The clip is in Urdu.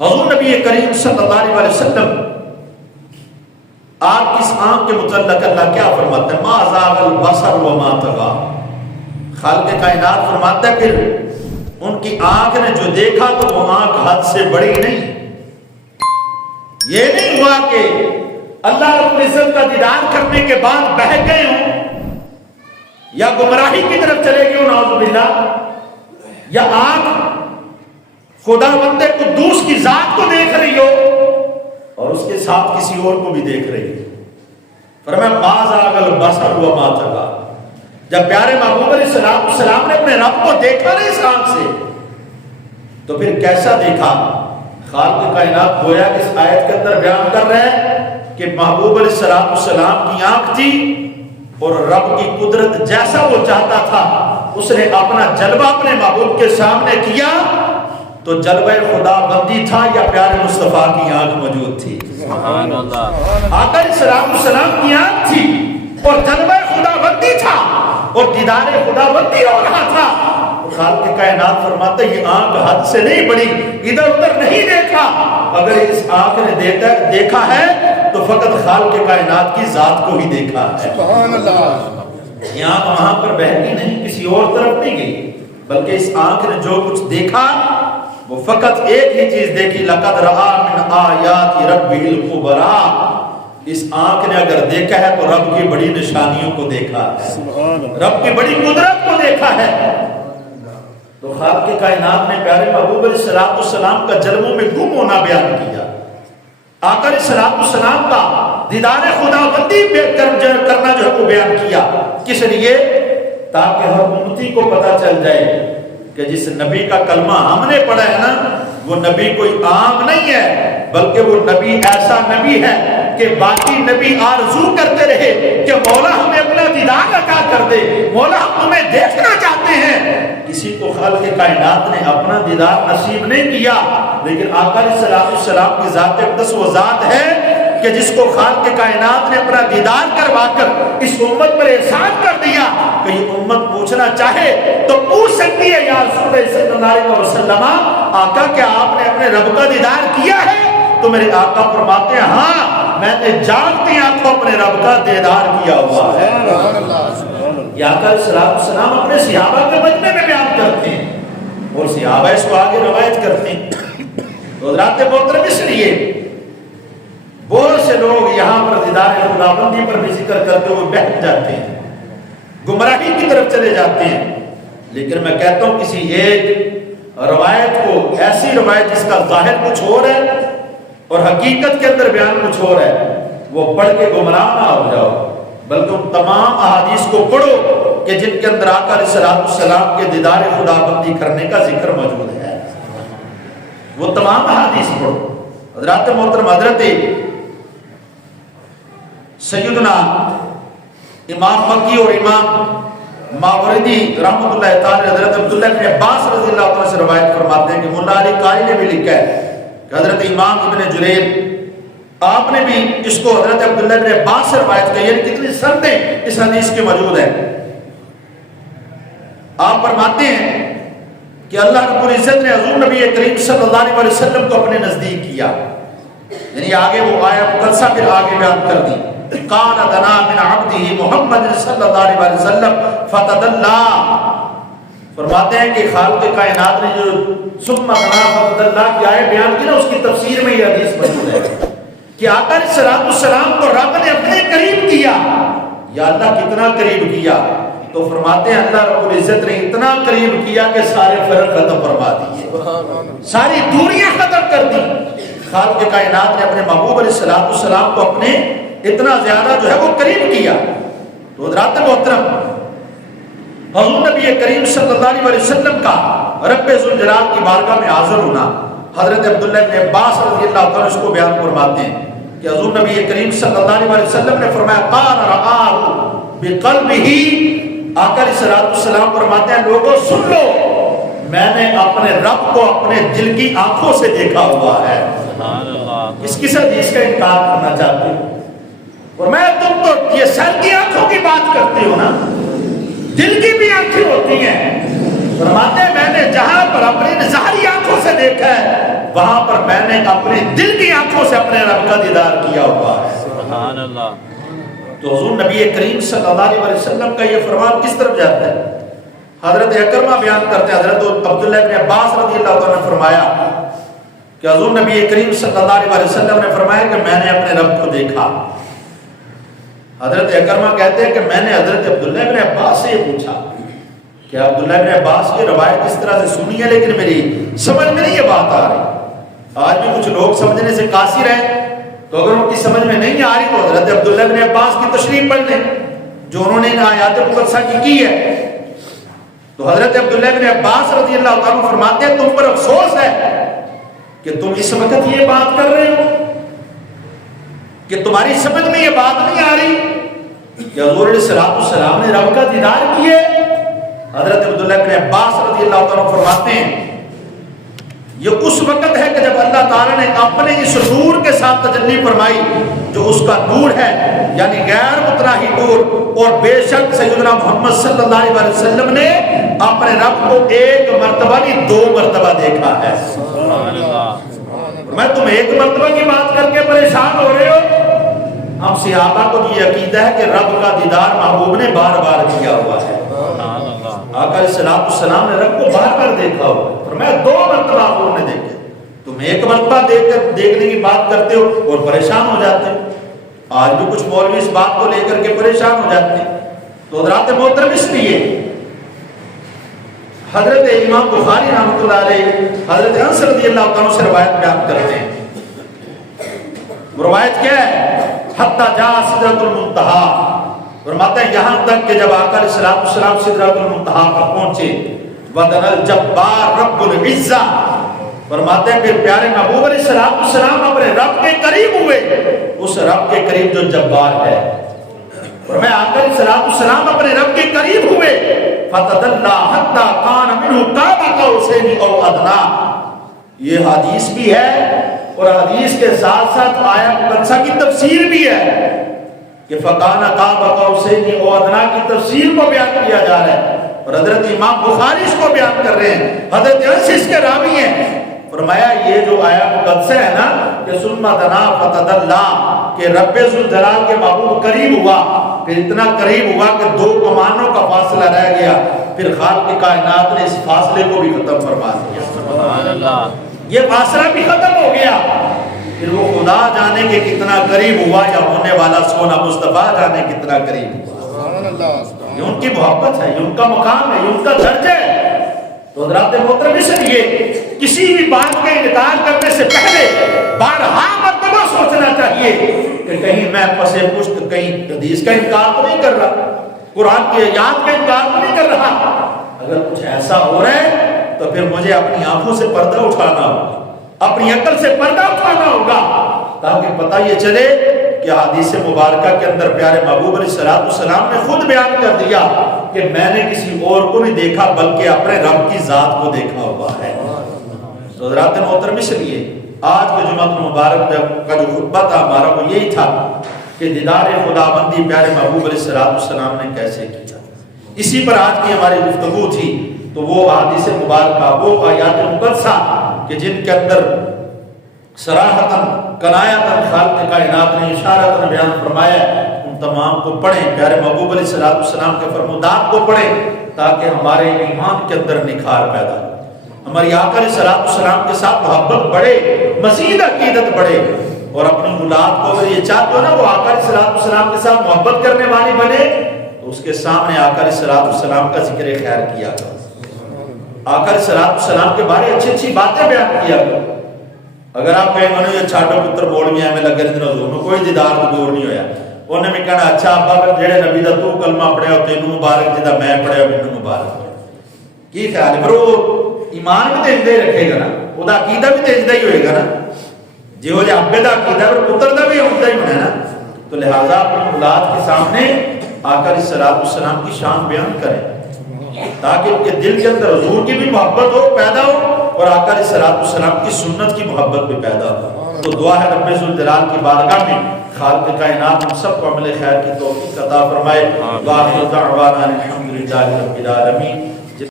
حضور نبی کریم صلی اللہ علیہ وسلم آپ کی اس آنکھ کے متعلق اللہ کیا فرماتے ہیں؟ ما زاغ البصر وما طغى، خالق کائنات فرماتا ہے پھر ان کی آنکھ نے جو دیکھا تو وہ آنکھ حد سے بڑی نہیں۔ یہ نہیں ہوا کہ اللہ رب العزت کا دیدار کرنے کے بعد بہہ گئے ہوں یا گمراہی کی طرف چلے گئے ہوں نعوذ باللہ، یا آنکھ خدا بندے قدوس کی ذات کو دیکھ رہی ہو اور اس کے ساتھ کسی اور کو بھی دیکھ رہی ہے۔ فرمایا ما زاغ البصر وما طغى، جب پیارے محبوب علیہ السلام نے اپنے رب کو دیکھا نا اس آنکھ سے تو پھر کیسا دیکھا؟ خالق کائنات گویا اس آیت کے اندر بیان کر رہے ہیں کہ محبوب علیہ السلام کی آنکھ تھی اور رب کی قدرت جیسا وہ چاہتا تھا اس نے اپنا جلوہ اپنے محبوب کے سامنے کیا تو جلوہ خدا بندی تھا یا پیارے مصطفیٰ کی آنکھ موجود تھی؟ سبحان اللہ۔ آقا علیہ السلام کی آنکھ تھی اور جلوہ خدا بندی تھا اور دیدار خدا بندی ہو رہا تھا۔ خالق کائنات فرماتا ہے یہ آنکھ حد سے نہیں بڑی، ادھر ادھر نہیں دیکھا، اگر اس آنکھ نے دیکھا ہے تو فقط خالق کائنات کی ذات کو ہی دیکھا ہے۔ سبحان اللہ۔ یہ آنکھ وہاں پر بہنی نہیں، کسی اور طرف نہیں گئی، بلکہ اس آنکھ نے جو کچھ دیکھا وہ فقط ایک ہی چیز دیکھی، لقد رأى من آیات ربہ الکبریٰ، اس آنکھ نے اگر دیکھا ہے تو رب کی بڑی نشانیوں کو دیکھا ہے، رب کی بڑی قدرت کو دیکھا ہے۔ تو خالق کائنات نے پیارے محبوب علیہ السلام کا جلووں میں گم ہونا بیان کیا، آقا علیہ السلام کا دیدار خدا بندی کرنا جو ہے وہ بیان کیا، کس لیے؟ تاکہ ہر امتی کو پتا چل جائے کہ جس نبی کا کلمہ ہم نے پڑھا ہے نا وہ نبی کوئی عام نہیں ہے، بلکہ وہ نبی ایسا نبی ہے کہ باقی نبی آرزو کرتے رہے کہ مولا ہمیں اپنا دیدار عطا کر دے، مولا ہم تمہیں دیکھنا چاہتے ہیں۔ کسی کو خالق کائنات نے اپنا دیدار نصیب نہیں کیا، لیکن آقا علیہ السلام کی ذات اقدس وہ ذات ہے کہ جس کو خالق کائنات نے اپنا دیدار کروا کر اس امت پر احسان کر دیا کہ یہ امت پوچھنا چاہے تو پوچھ سکتی ہے یا رسول اللہ صلی اللہ علیہ وسلم آقا کیا آپ نے اپنے رب کا دیدار کیا ہے؟ تو میرے آقا فرماتے ہیں ہاں میں نے جانتی آنکھوں اپنے رب کا دیدار کیا ہوا ہے۔ یہ آقا علیہ السلام اپنے صحابہ کے مجمع میں بیان کرتے ہیں اور صحابہ اس کو آگے روایت کرتے ہیں۔ تو حضرات محترم اس لیے بہت سے لوگ یہاں پر دیدار خداوندی پر بھی ذکر کرتے ہوئے بہت جاتے ہیں، گمراہی کی طرف چلے جاتے ہیں، لیکن میں کہتا ہوں کسی ایک روایت کو، ایسی روایت جس کا ظاہر کچھ اور ہے اور حقیقت کے اندر بیان کچھ اور ہے، وہ پڑھ کے گمراہ نہ ہو جاؤ، بلکہ ان تمام احادیث کو پڑھو کہ جن کے اندر آقا علیہ السلام کے دیدار خداوندی کرنے کا ذکر موجود ہے، وہ تمام احادیث پڑھو۔ حضرات محترم، حضرت سیدنا امام مکی اور امام ماوردی رحمۃ اللہ تعالی حضرت عبداللہ بن عباس رضی اللہ تعالی سے روایت فرماتے ہیں کہ مولا علی قاری نے بھی لکھا ہے کہ حضرت امام ابن جریر آپ نے بھی اس کو حضرت عبداللہ بن عباس سے روایت کی، یعنی کتنی سندیں اس حدیث کے موجود ہیں۔ آپ فرماتے ہیں کہ اللہ رب العزت نے حضور نبی کریم صلی اللہ علیہ وسلم کو اپنے نزدیک کیا، یعنی آگے وہ آیت مقدسہ پھر آگے بیان کر دی، قال دنا من عبده محمد صلی اللہ علیہ وسلم فتدلا، فرماتے ہیں کہ خالق کائنات نے جو ثم دنا فتدلا کی آیت بیان کی نا اس کی تفسیر میں یہ حدیث موجود ہے کہ آقا علیہ السلام کو رب نے اپنے قریب کیا، یا اللہ کتنا قریب کیا؟ تو فرماتے ہیں اللہ رب العزت نے اتنا قریب کیا کہ سارے فرق ختم فرما دیے، ساری دوریاں ختم کر دی۔ خالق کائنات نے اپنے محبوب علیہ السلام کو اپنے اتنا زیادہ جو ہے وہ قریب کیا۔ تو حضرات محترم، حضور نبی کریم صلی اللہ علیہ وسلم کا رب ذوالجلال کی بارگاہ میں حاضر ہونا، حضرت عبداللہ بن عباس رضی اللہ تعالیٰ اس کو بیان فرماتے ہیں کہ حضور نبی کریم صلی اللہ علیہ وسلم نے فرمایا قال رآہ بقلبہ، آقا علیہ السلام فرماتے ہیں لوگوں سن لو، میں نے اپنے رب کو اپنے دل کی آنکھوں سے دیکھا ہوا ہے۔ کس حدیث کا انکار کرنا چاہتے ہو؟ اور میں تم تو یہ سر کی آنکھوں کی بات کرتے ہو نا، دل کی بھی آنکھیں ہوتی ہیں۔ فرماتے ہیں میں نے جہاں پر اپنی ظاہری آنکھوں سے دیکھا ہے وہاں پر میں میں نے اپنے دل کی آنکھوں سے اپنے رب کا دیدار کیا ہوا ہے۔ سبحان اللہ۔ تو حضور نبی کریم صلی اللہ علیہ وسلم کا یہ فرمان کس طرف جاتا ہے؟ حضرت اکرمہ بیان کرتے ہیں، حضرت عبداللہ بن عباس رضی اللہ عنہ نے فرمایا کہ حضور نبی کریم صلی اللہ علیہ وسلم نے فرمایا کہ میں نے اپنے رب کو دیکھا۔ حضرت اکرمہ کہتے ہیں کہ میں نے حضرت عبداللہ بن عباس سے یہ پوچھا کہ عبداللہ بن عباس کی روایت اس طرح سے سنی ہے لیکن میری سمجھ میں نہیں یہ بات آ رہی۔ آج بھی کچھ لوگ سمجھنے سے قاصر ہیں، تو اگر ان کی سمجھ میں نہیں آ رہی تو حضرت عبداللہ بن عباس کی تشریح پڑھ لیں جو انہوں نے آیات مقدسہ کی ہے۔ تو حضرت عبداللہ بن عباس رضی اللہ عنہ فرماتے ہیں تم پر افسوس ہے کہ تم اس وقت یہ بات کر رہے ہو کہ تمہاری سمجھ میں یہ بات نہیں آ رہی کہ حضور علیہ السلام نے رب کا دیدار کیے۔ حضرت عبداللہ بن عباس رضی اللہ عنہ فرماتے ہیں یہ اس وقت ہے کہ جب اللہ تعالیٰ نے اپنے اس نور کے ساتھ تجلی فرمائی جو اس کا نور ہے، یعنی غیر متناہی نور، اور بے شک سیدنا محمد صلی اللہ علیہ وسلم نے اپنے رب کو ایک مرتبہ نہیں 2 مرتبہ دیکھا ہے۔ میں تم ایک مرتبہ کی بات کر کے پریشان ہو رہے ہو؟ ہم صحابہ کو یہ عقیدہ ہے کہ رب کا دیدار محبوب نے بار بار کیا ہوا ہے۔ آقا علیہ السلام نے رب کو بار بار دیکھا ہوا ہے، فرمایا 2 مرتبہ آپ نے دیکھے، تم ایک مرتبہ دیکھنے کی بات کرتے ہو اور پریشان ہو جاتے ہو۔ آج بھی کچھ مولوی اس بات کو لے کر کے پریشان ہو جاتے ہیں۔ تو حضرات محترم اس لیے حضرت امام بخاری رحمۃ اللہ علیہ حضرت انس رضی اللہ عنہ سے روایت بیان کرتے ہیں۔ وہ روایت کیا ہے؟ حتی جا سدرۃ المنتہا، فرماتے ہیں یہاں تک کہ جب آقا علیہ السلام سدرۃ المنتہا پر پہنچے، ودن الجبار رب العزہ، فرماتے ہیں پھر پیارے محبوب علیہ السلام اپنے رب کے قریب ہوئے، اس رب کے قریب جو جبار ہے۔ فرمایا آقا علیہ السلام اپنے رب کے قریب ہوئے، فتدلّا حتی کان منہ قاب قوسین او ادنیٰ۔ یہ حدیث بھی ہے اور حدیث کے ساتھ ساتھ آیت مقدسہ کی تفسیر بھی ہے کہ فکان قاب قوسین او ادنیٰ کی تفسیر کو بیان کیا جا رہا ہے، اور حضرت امام بخاری اس کو بیان کر رہے ہیں، حضرت انس اس کے راوی ہیں۔ فرمایا یہ جو آیت مقدسہ ہے نا کہ ثم دنا فتدلّا، کہ رب ذوالجلال کے محبوب قریب ہوا، پھر اتنا قریب ہوا کہ 2 کمانوں کا فاصلہ رہ گیا، پھر خالق کائنات نے اس فاصلے کو بھی ختم فرما دیا۔ سبحان اللہ۔ یہ فاصلہ بھی ختم ہو گیا، پھر وہ خدا جانے کے کتنا قریب ہوا یا ہونے والا سونا مصطفیٰ جانے کتنا قریب ہوا۔ یہ ان کی محبت ہے، یہ ان کا مقام ہے، یہ ان کا درجہ ہے۔ تو حضرات محترم اس لیے کسی بھی بات کے انکار کرنے سے پہلے بارہا مرتبہ سوچنا چاہیے کہ کہیں میں پسے پشت کہیں حدیث کا انکار تو نہیں کر رہا، قرآن کی آیات کا انکار تو نہیں کر رہا۔ اگر کچھ ایسا ہو رہا ہے تو پھر مجھے اپنی آنکھوں سے پردہ اٹھانا ہوگا، اپنی عقل سے پردہ اٹھانا ہوگا، تاکہ پتہ یہ چلے کہ حدیث مبارکہ کے اندر پیارے محبوب علیہ السلام نے خود بیان کر دیا کہ میں نے کسی اور کو نہیں دیکھا بلکہ اپنے رب کی ذات کو دیکھا ہوا ہے۔ تو حضرات محترم اس لیے آج کے جمعہ مبارک کا جو خطبہ تھا ہمارا وہ یہی تھا کہ دیدار خداوندی پیارے محبوب علیہ السلام نے کیسے کیا، اسی پر آج کی ہماری گفتگو تھی۔ تو وہ حدیث مبارکہ، وہ آیات مقدسہ کہ جن کے اندر صراحتاً کنایتاً خالق کائنات نے اشارتاً بیان فرمایا، ان تمام کو پڑھیں، پیارے محبوب علیہ السلام کے فرمودات کو پڑھیں تاکہ ہمارے ایمان کے اندر نکھار پیدا ہو، ہماری آقا علیہ السلام کے ساتھ محبت بڑھے، مزید عقیدت بڑھے، اور اپنی اولاد کو اگر یہ چاہتے ہو نا وہ آقا علیہ السلام کے ساتھ محبت کرنے والی بنے تو اس کے سامنے آقا علیہ السلام کا ذکر خیر کیا کرو، آقا علیہ السلام کے بارے اچھی اچھی باتیں بیان کیا کرو۔ اگر آپ کہیں انہوں نے یہ چھاٹو پتر بولیا میں لگے رہتے انہوں کوئی دیدار دور نہیں ہویا، انہیں میں کہنا اچھا ابا جڑے نبی دا تو کلمہ پڑھیا ہو تینوں مبارک جدا میں پڑھیا ہو مینوں مبارک، کی خیال ہے؟ پر وہ ایمان بھی تو اجدہ ہی رکھے گا نا، وہ دا عقیدہ بھی تو اجدہ ہی ہوئے گا نا، جی ہو جا ابے دا عقیدہ اور پتر دا بھی اجدہ ہی ہونا ہے نا۔ تو لہٰذا اپنی اولاد کے سامنے آقا علیہ السلام کی شان بیان کریں تاکہ ان کے دل کے اندر حضور کی بھی محبت ہو، پیدا ہو، اور آقا علیہ السلام کی سنت کی محبت بھی پیدا ہو۔ تو دعا ہے رب ذوالجلال کی بارگاہ میں خالق کائنات ہم سب کو عمل خیر کی توفیق عطا فرمائے۔ وآخر دعوانا الحمدللہ رب العالمین۔